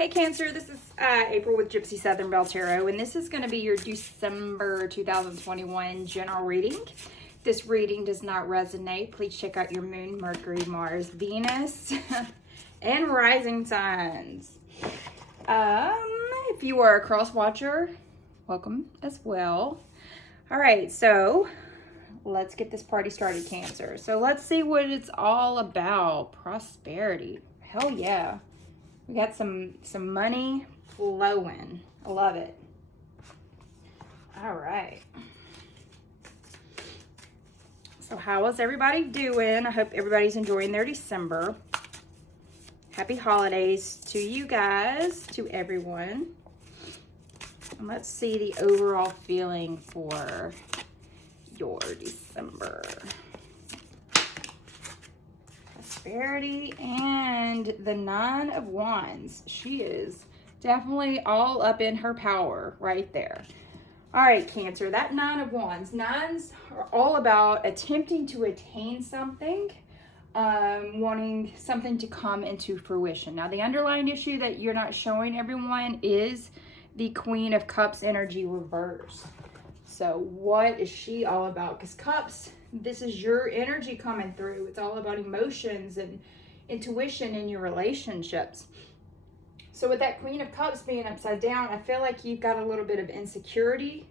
Hey Cancer, this is April with Gypsy Southern Belle Tarot, and this is going to be your December 2021 general reading. If this reading does not resonate, please check out your Moon, Mercury, Mars, Venus, and rising signs. If you are a cross watcher, welcome as well. All right, so let's get this party started, Cancer. So let's see what it's all about. Prosperity. Hell yeah. We got some money flowing. I love it. All right. So how is everybody doing? I hope everybody's enjoying their December. Happy holidays to you guys, to everyone. And let's see the overall feeling for your December. Prosperity and the Nine of Wands. She is definitely all up in her power right there. All right, Cancer, that Nine of Wands. Nines are all about attempting to attain something, wanting something to come into fruition. Now, the underlying issue that you're not showing everyone is the Queen of Cups energy reverse. So what is she all about? Because Cups, this is your energy coming through. It's all about emotions and intuition in your relationships. So with that Queen of Cups being upside down, I feel like you've got a little bit of insecurity.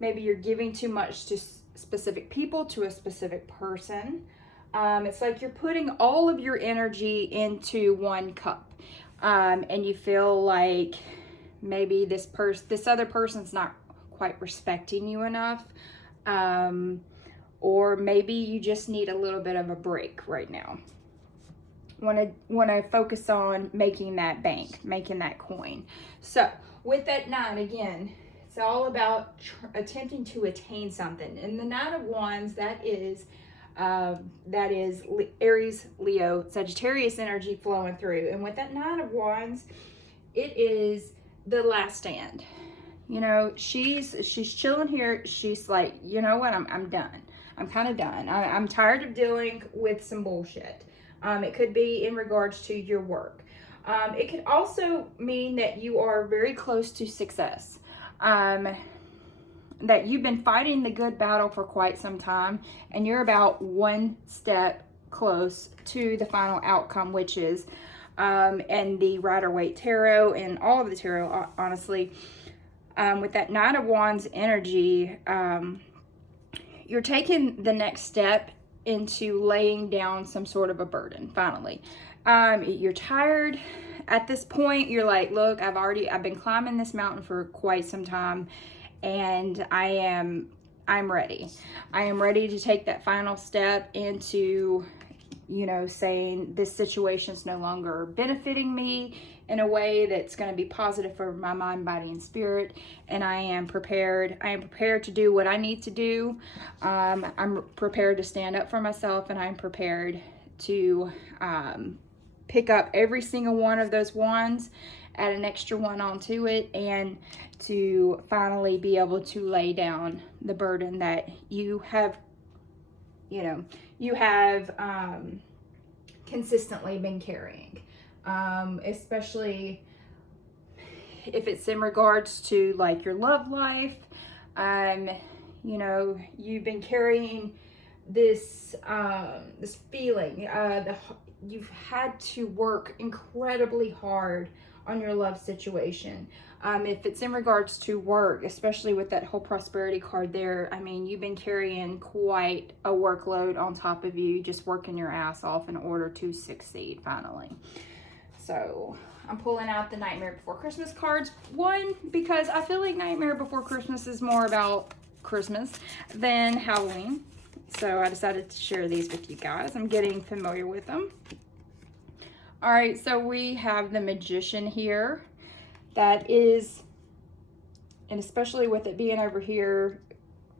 Maybe you're giving too much to specific people, to a specific person. It's like you're putting all of your energy into one cup. And you feel like maybe this other person's not quite respecting you enough. Or maybe you just need a little bit of a break right now. Want to focus on making that bank, making that coin. So with that nine, again, it's all about attempting to attain something. And the Nine of Wands, that is Aries, Leo, Sagittarius energy flowing through. And with that Nine of Wands, it is the last stand. You know, she's chilling here. She's like, you know what? I'm done. I'm kind of done. I'm tired of dealing with some bullshit. It could be in regards to your work. It could also mean that you are very close to success. That you've been fighting the good battle for quite some time, and you're about one step close to the final outcome, which is, and the Rider-Waite Tarot and all of the tarot, honestly, with that Nine of Wands energy, you're taking the next step into laying down some sort of a burden, finally. You're tired at this point. You're like, look, I've been climbing this mountain for quite some time, and I'm ready. I am ready to take that final step into, you know, saying this situation is no longer benefiting me in a way that's going to be positive for my mind, body, and spirit. And I am prepared. I am prepared to do what I need to do. I'm prepared to stand up for myself, and I'm prepared to pick up every single one of those wands, add an extra one onto it, and to finally be able to lay down the burden that you have, consistently been carrying. Especially if it's in regards to like your love life. You've been carrying this feeling. You've had to work incredibly hard on your love situation. If it's in regards to work, especially with that whole prosperity card there, I mean, you've been carrying quite a workload on top of you, just working your ass off in order to succeed finally. So I'm pulling out the Nightmare Before Christmas cards. One, because I feel like Nightmare Before Christmas is more about Christmas than Halloween. So I decided to share these with you guys. I'm getting familiar with them. All right, so we have the Magician here. That is, and especially with it being over here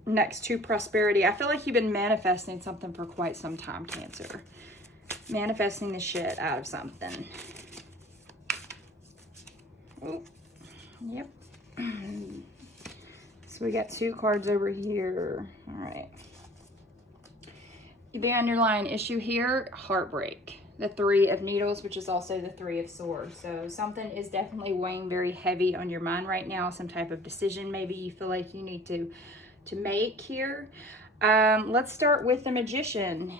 next to prosperity, I feel like you've been manifesting something for quite some time, Cancer. Manifesting the shit out of something. Oh, yep. So we got two cards over here. All right. The underlying issue here, heartbreak. the Three of Needles, which is also the Three of Swords. So something is definitely weighing very heavy on your mind right now. Some type of decision maybe you feel like you need to make here. Let's start with the Magician,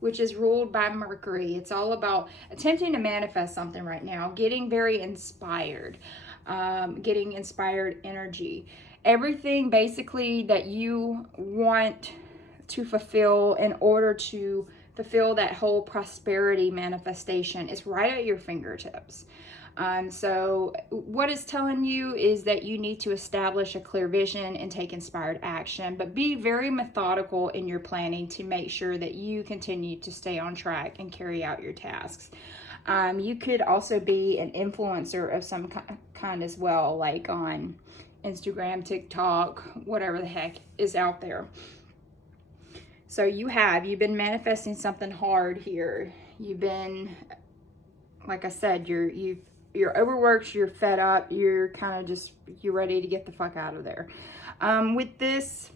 which is ruled by Mercury. It's all about attempting to manifest something right now, getting very inspired, getting inspired energy. Everything basically that you want to fulfill in order to fulfill that whole prosperity manifestation is right at your fingertips. So what it's telling you is that you need to establish a clear vision and take inspired action, but be very methodical in your planning to make sure that you continue to stay on track and carry out your tasks. You could also be an influencer of some kind as well, like on Instagram, TikTok, whatever the heck is out there. So you've been manifesting something hard here. You've been, like I said, you're overworked, you're fed up, you're kind of you're ready to get the fuck out of there. With this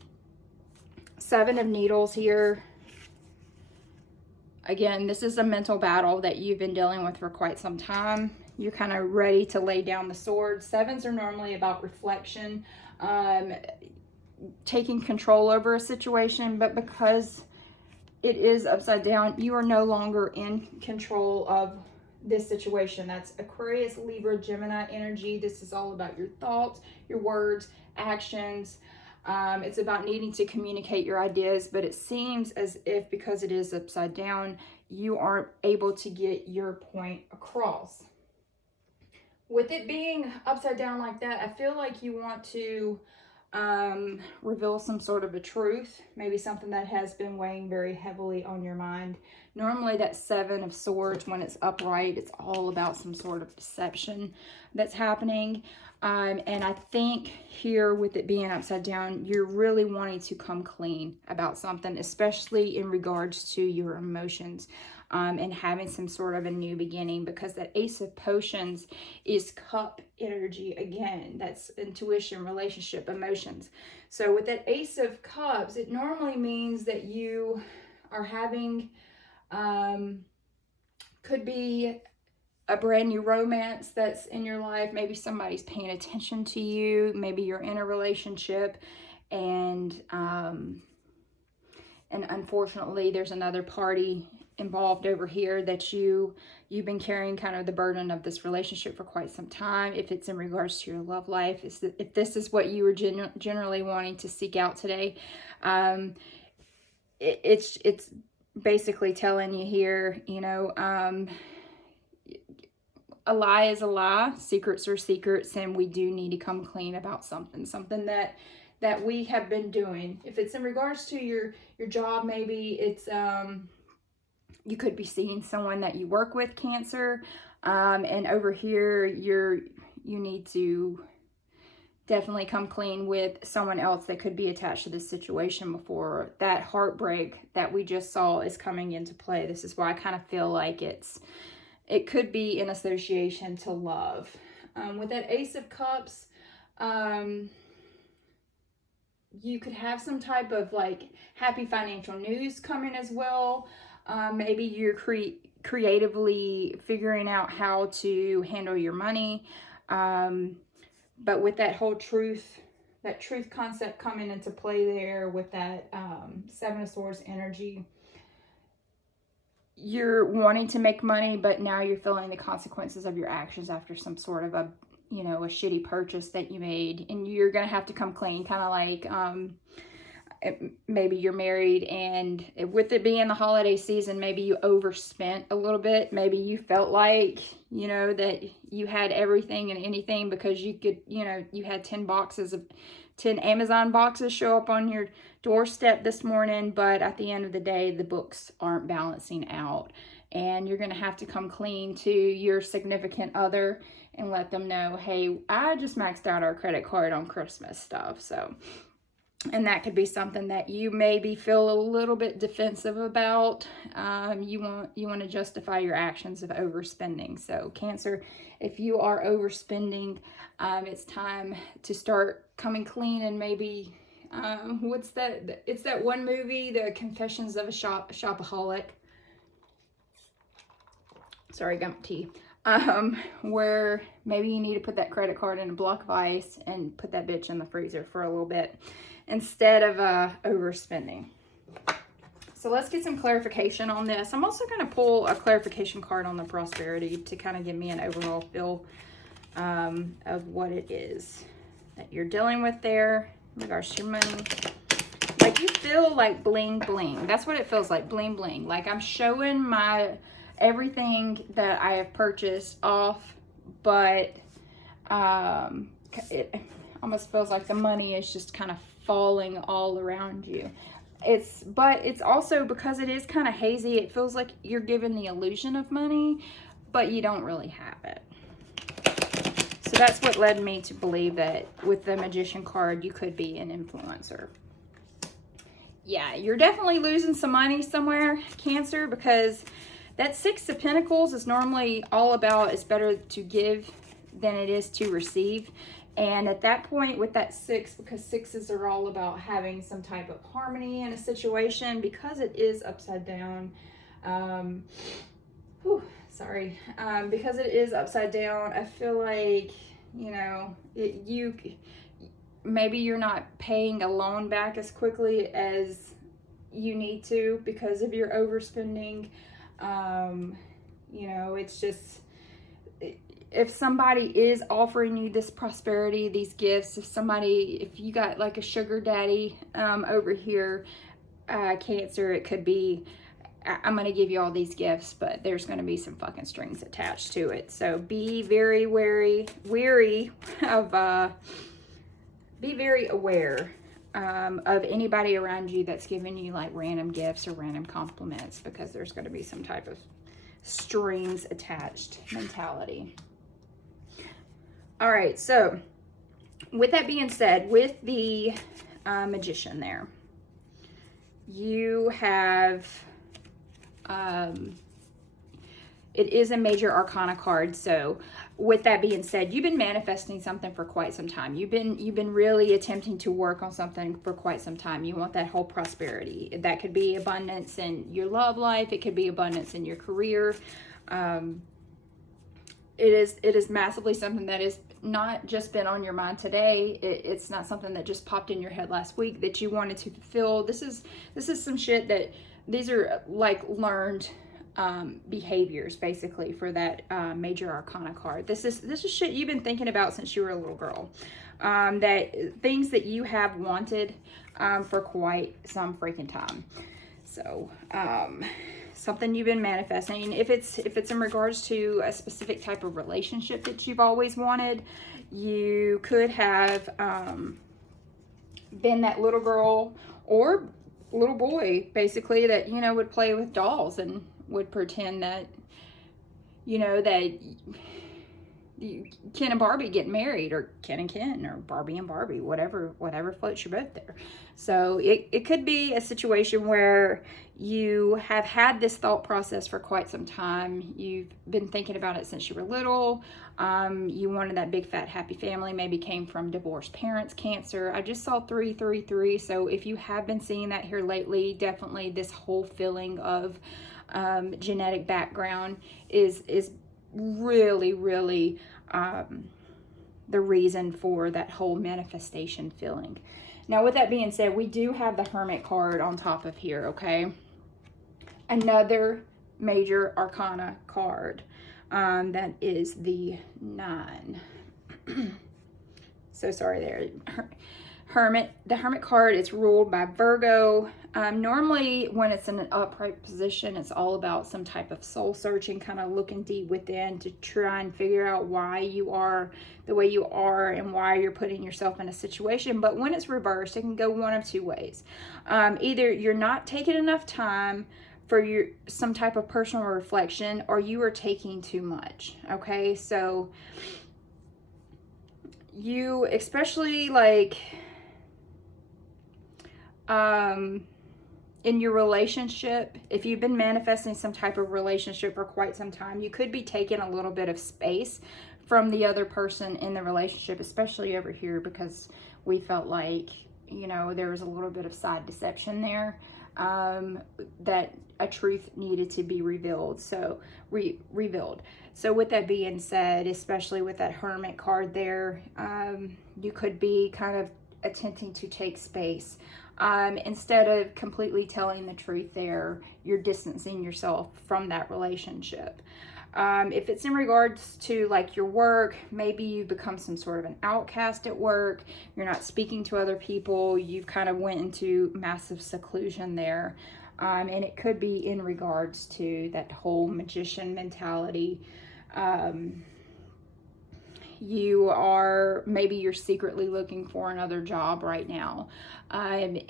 Seven of Needles here, again, this is a mental battle that you've been dealing with for quite some time. You're kind of ready to lay down the sword. Sevens are normally about reflection, taking control over a situation, but because it is upside down, you are no longer in control of this situation. That's Aquarius, Libra, Gemini energy. This is all about your thoughts, your words, actions. It's about needing to communicate your ideas, but it seems as if because it is upside down, you aren't able to get your point across. With it being upside down like that, I feel like you want to reveal some sort of a truth, maybe something that has been weighing very heavily on your mind. Normally that Seven of Swords, when it's upright, it's all about some sort of deception that's happening. And I think here with it being upside down, you're really wanting to come clean about something, especially in regards to your emotions. And having some sort of a new beginning, because that Ace of Potions is cup energy again. That's intuition, relationship, emotions. So with that Ace of Cups, it normally means that you are having, could be a brand new romance that's in your life. Maybe somebody's paying attention to you. Maybe you're in a relationship and unfortunately there's another party involved over here that you've been carrying kind of the burden of this relationship for quite some time. If it's in regards to your love life, if this is what you were generally wanting to seek out today, it's basically telling you here, a lie is a lie, secrets are secrets, and we do need to come clean about something that we have been doing. If it's in regards to your job, maybe it's you could be seeing someone that you work with, Cancer, and over here you need to definitely come clean with someone else that could be attached to this situation before that heartbreak that we just saw is coming into play. This is why I kind of feel like it could be in association to love. With that Ace of Cups, you could have some type of like happy financial news coming as well. Maybe you're creatively figuring out how to handle your money. But with that whole truth concept coming into play there with that Seven of Swords energy, you're wanting to make money, but now you're feeling the consequences of your actions after some sort of a shitty purchase that you made, and you're gonna have to come clean, kind of like maybe you're married, and with it being the holiday season, maybe you overspent a little bit. Maybe you felt like that you had everything and anything because you could you had 10 Amazon boxes show up on your doorstep this morning, but at the end of the day the books aren't balancing out, and you're gonna have to come clean to your significant other and let them know, hey, I just maxed out our credit card on Christmas stuff. So, and that could be something that you maybe feel a little bit defensive about. You want to justify your actions of overspending. So Cancer, if you are overspending, it's time to start coming clean. And maybe what's that? It's that one movie, The Confessions of a Shopaholic. sorry, got my tea. Where maybe you need to put that credit card in a block of ice and put that bitch in the freezer for a little bit instead of overspending. So let's get some clarification on this. I'm also going to pull a clarification card on the prosperity to kind of give me an overall feel of what it is that you're dealing with there in regards to your money. Like you feel like bling bling. That's what it feels like, bling bling. Like I'm showing my everything that I have purchased off, but it almost feels like the money is just kind of falling all around you. But it's also because it is kind of hazy, it feels like you're given the illusion of money, but you don't really have it. So that's what led me to believe that with the Magician card, you could be an influencer. Yeah, you're definitely losing some money somewhere, Cancer, because that Six of Pentacles is normally all about it's better to give than it is to receive. And at that point with that six, because sixes are all about having some type of harmony in a situation, because it is upside down, because it is upside down, I feel like, you know, maybe you're not paying a loan back as quickly as you need to because of your overspending. You know, it's just, if somebody is offering you this prosperity, these gifts, if you got like a sugar daddy over here, Cancer, it could be, I'm going to give you all these gifts, but there's going to be some fucking strings attached to it. So be very wary of, be very aware of anybody around you that's giving you like random gifts or random compliments, because there's going to be some type of strings attached mentality. All right, so with that being said, with the Magician there, you have, it is a major arcana card. So with that being said, you've been manifesting something for quite some time. You've been really attempting to work on something for quite some time. You want that whole prosperity. That could be abundance in your love life. It could be abundance in your career. It is massively something that is not just been on your mind today. It's not something that just popped in your head last week that you wanted to fulfill. This is some shit that, these are like learned behaviors basically for that major arcana card. This is shit you've been thinking about since you were a little girl. That things that you have wanted for quite some freaking time. So something you've been manifesting. If it's in regards to a specific type of relationship that you've always wanted, you could have been that little girl or little boy basically that, you know, would play with dolls and would pretend that, you know, that Ken and Barbie get married, or Ken and Ken, or Barbie and Barbie, whatever floats your boat there. So it could be a situation where you have had this thought process for quite some time. You've been thinking about it since you were little. You wanted that big fat happy family, maybe came from divorced parents, Cancer. I just saw 333. So if you have been seeing that here lately, definitely this whole feeling of genetic background is really the reason for that whole manifestation feeling. Now with that being said, we do have the Hermit card on top of here, okay? Another major arcana card. That is the 9. So sorry there. The Hermit card, it's ruled by Virgo. Normally when it's in an upright position, it's all about some type of soul searching, kind of looking deep within to try and figure out why you are the way you are and why you're putting yourself in a situation. But when it's reversed, it can go one of two ways. Either you're not taking enough time for some type of personal reflection, or you are taking too much. Okay, so you, especially like in your relationship, if you've been manifesting some type of relationship for quite some time, you could be taking a little bit of space from the other person in the relationship, especially over here, because we felt like, you know, there was a little bit of side deception there. that a truth needed to be revealed. So revealed. So with that being said, especially with that Hermit card there, you could be kind of attempting to take space. Instead of completely telling the truth there, you're distancing yourself from that relationship. If it's in regards to like your work, maybe you become some sort of an outcast at work. You're not speaking to other people. You've kind of went into massive seclusion there. And it could be in regards to that whole magician mentality. Maybe you're secretly looking for another job right now. And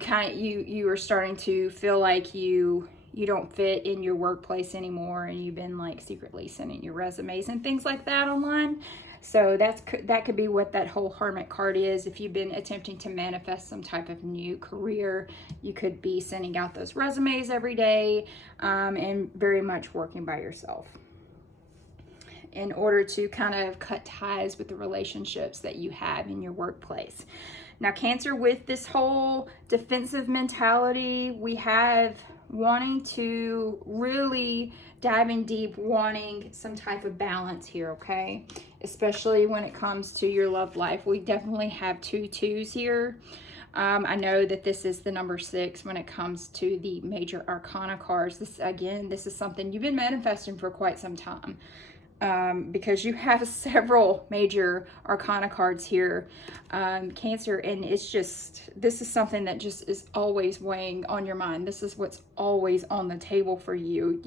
kind of you are starting to feel like you don't fit in your workplace anymore, and you've been like secretly sending your resumes and things like that online. So that could be what that whole Hermit card is. If you've been attempting to manifest some type of new career, you could be sending out those resumes every day, and very much working by yourself in order to kind of cut ties with the relationships that you have in your workplace. Now, Cancer, with this whole defensive mentality, we have wanting to really diving deep, wanting some type of balance here, okay? Especially when it comes to your love life. We definitely have 2 2s here. I know that this is the number 6 when it comes to the major arcana cards. This is something you've been manifesting for quite some time. Because you have several major arcana cards here, Cancer, and this is something that just is always weighing on your mind. This is what's always on the table for you.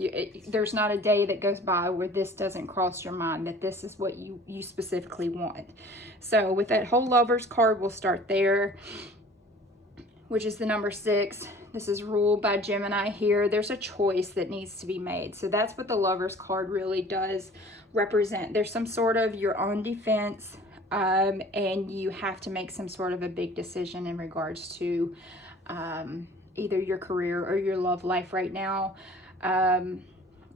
There's not a day that goes by where this doesn't cross your mind, that this is what you specifically want. So with that whole Lovers card, we'll start there, which is the number 6. This is ruled by Gemini here. There's a choice that needs to be made. So that's what the Lovers card really does represent. There's some sort of, you're on defense, and you have to make some sort of a big decision in regards to either your career or your love life right now.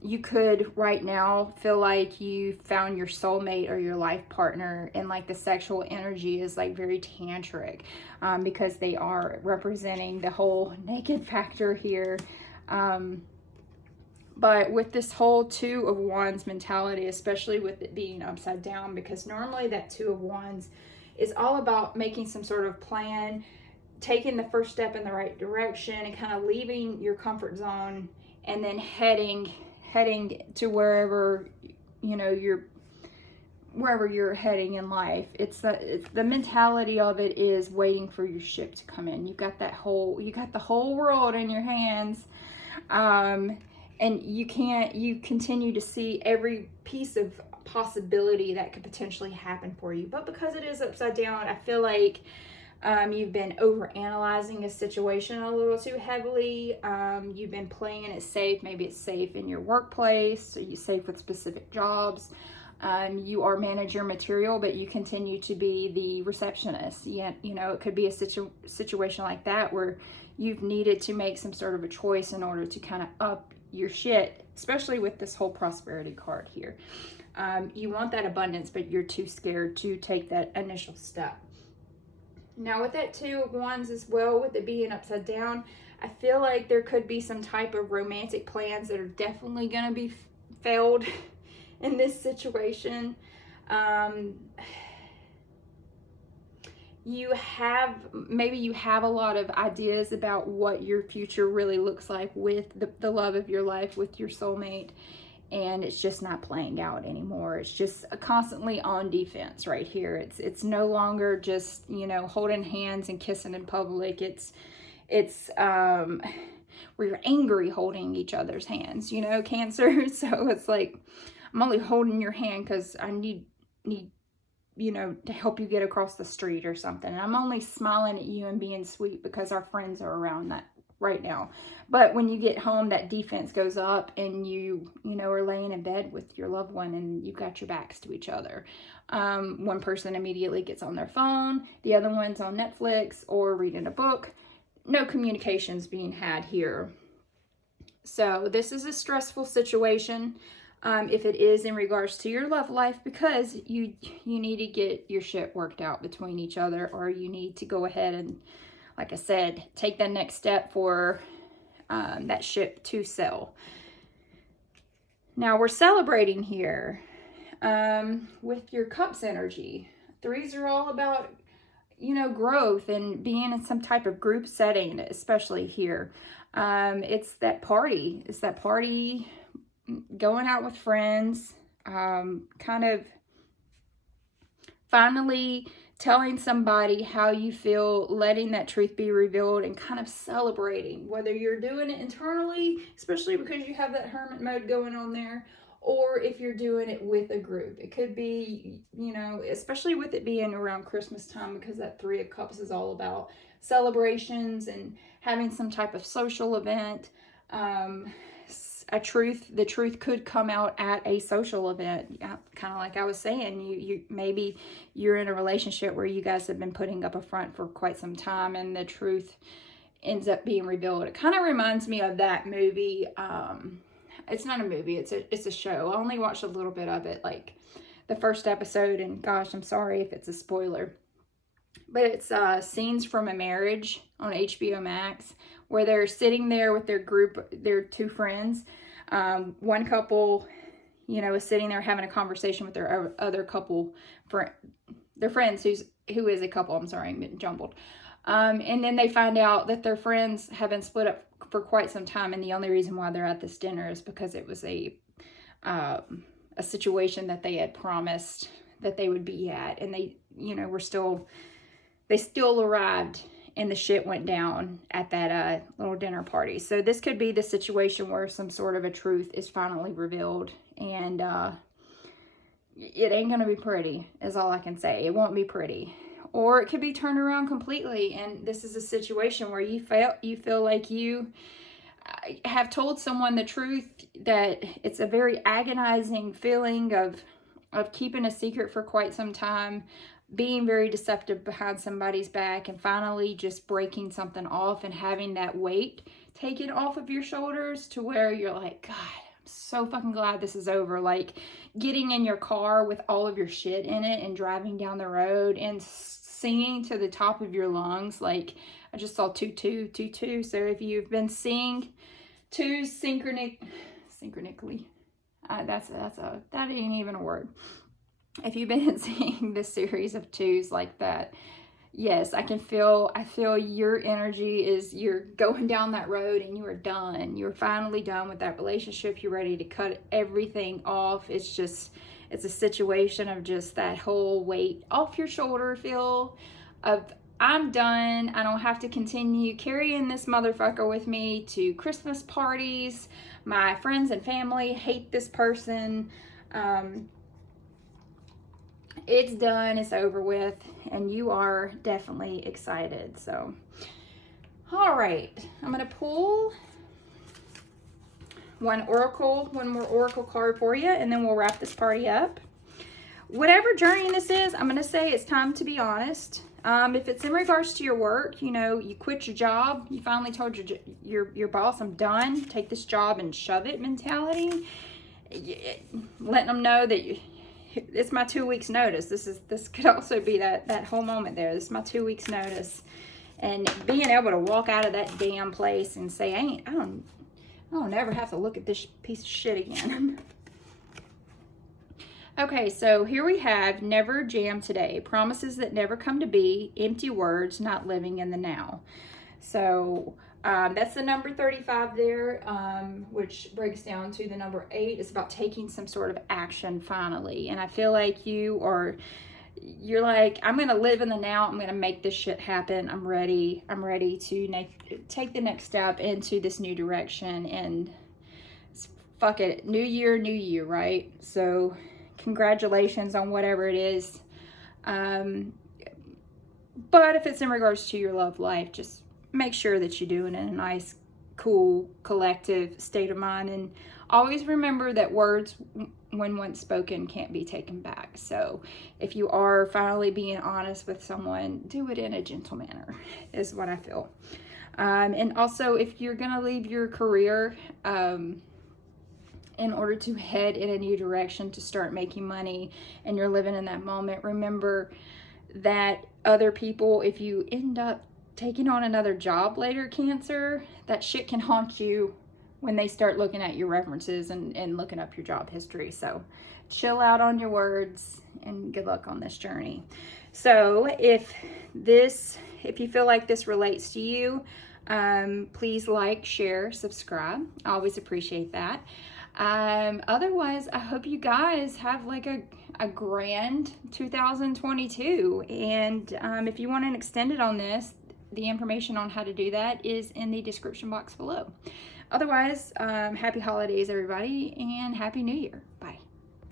You could right now feel like you found your soulmate or your life partner, and like the sexual energy is like very tantric, because they are representing the whole naked factor here. But with this whole 2 of Wands mentality, especially with it being upside down, because normally that 2 of Wands is all about making some sort of plan, taking the first step in the right direction, and kind of leaving your comfort zone and then heading to wherever you're heading in life. It's the mentality of it is waiting for your ship to come in. You got the whole world in your hands, and you continue to see every piece of possibility that could potentially happen for you. But because it is upside down, I feel like you've been overanalyzing a situation a little too heavily. You've been playing it safe. Maybe it's safe in your workplace, so you're safe with specific jobs. You are manager material, but you continue to be the receptionist. Yet, it could be a situation like that where you've needed to make some sort of a choice in order to kind of up your shit, especially with this whole prosperity card here. You want that abundance, but you're too scared to take that initial step. Now with that 2 of Wands as well, with it being upside down, I feel like there could be some type of romantic plans that are definitely going to be failed in this situation. You have a lot of ideas about what your future really looks like with the love of your life, with your soulmate, and it's just not playing out anymore. It's just constantly on defense right here. It's no longer just, holding hands and kissing in public. It's where you're angry holding each other's hands, Cancer. So it's like, I'm only holding your hand because I need to help you get across the street or something. And I'm only smiling at you and being sweet because our friends are around that right now. But when you get home, that defense goes up, and you are laying in bed with your loved one, and you've got your backs to each other. One person immediately gets on their phone, the other one's on Netflix or reading a book. No communications being had here. So this is a stressful situation. If it is in regards to your love life, because you need to get your shit worked out between each other, or you need to go ahead and like I said, take that next step for that ship to sail. Now we're celebrating here with your Cups energy. Threes are all about, you know, growth and being in some type of group setting, especially here. It's that party. It's that party, going out with friends, kind of finally telling somebody how you feel, letting that truth be revealed, and kind of celebrating, whether you're doing it internally, especially because you have that hermit mode going on there, or if you're doing it with a group. It could be, you know, especially with it being around Christmas time, because that Three of Cups is all about celebrations and having some type of social event. The truth could come out at a social event. Kind of like I was saying, you maybe you're in a relationship where you guys have been putting up a front for quite some time, and the truth ends up being revealed. It kind of reminds me of that movie. It's not a movie, it's a show. I only watched a little bit of it, like the first episode, and gosh, I'm sorry if it's a spoiler, but it's Scenes from a Marriage on HBO Max, where they're sitting there with their group, their two friends. One couple, you know, is sitting there having a conversation with their other couple, their friends who is a couple. I'm sorry, I'm jumbled. And then they find out that their friends have been split up for quite some time, and the only reason why they're at this dinner is because it was a situation that they had promised that they would be at, and they, you know, they still arrived, and the shit went down at that little dinner party. So this could be the situation where some sort of a truth is finally revealed, and it ain't gonna be pretty, is all I can say. It won't be pretty. Or it could be turned around completely, and this is a situation where you feel like you have told someone the truth, that it's a very agonizing feeling of keeping a secret for quite some time, being very deceptive behind somebody's back, and finally just breaking something off and having that weight taken off of your shoulders, to where you're like, God, I'm so fucking glad this is over. Like getting in your car with all of your shit in it and driving down the road and singing to the top of your lungs. Like I just saw 2-2-2-2. So if you've been seeing twos synchronically, that ain't even a word. If you've been seeing this series of twos like that, yes, I feel your energy is, you're going down that road and you are done. You're finally done with that relationship. You're ready to cut everything off. It's a situation of just that whole weight off your shoulder feel of, I'm done. I don't have to continue carrying this motherfucker with me to Christmas parties. My friends and family hate this person. It's done, it's over with, and you are definitely excited. So, all right, I'm going to pull one more oracle card for you, and then we'll wrap this party up. Whatever journey this is, I'm going to say it's time to be honest. If it's in regards to your work, you know, you quit your job, you finally told your boss, I'm done, take this job and shove it mentality, letting them know that it's my 2 weeks notice. This could also be that whole moment there. This is my 2 weeks notice, and being able to walk out of that damn place and say, I don't ever have to look at this piece of shit again. Okay, so here we have Never Jam Today. Promises that never come to be, empty words, not living in the now. So that's the number 35 there, which breaks down to the number 8. It's about taking some sort of action finally. And I feel like you're like, I'm going to live in the now. I'm going to make this shit happen. I'm ready to take the next step into this new direction. And fuck it. New year, right? So congratulations on whatever it is. But if it's in regards to your love life, just make sure that you're doing it in a nice, cool, collective state of mind. And always remember that words, when once spoken, can't be taken back. So if you are finally being honest with someone, do it in a gentle manner, is what I feel. And also, if you're going to leave your career in order to head in a new direction to start making money, and you're living in that moment, remember that other people, if you end up taking on another job later, Cancer, that shit can haunt you when they start looking at your references and looking up your job history. So chill out on your words and good luck on this journey. So if you feel like this relates to you, please like, share, subscribe. I always appreciate that. Otherwise, I hope you guys have like a grand 2022. And if you want an extended on this, the information on how to do that is in the description box below. Otherwise, happy holidays, everybody, and Happy New Year. Bye.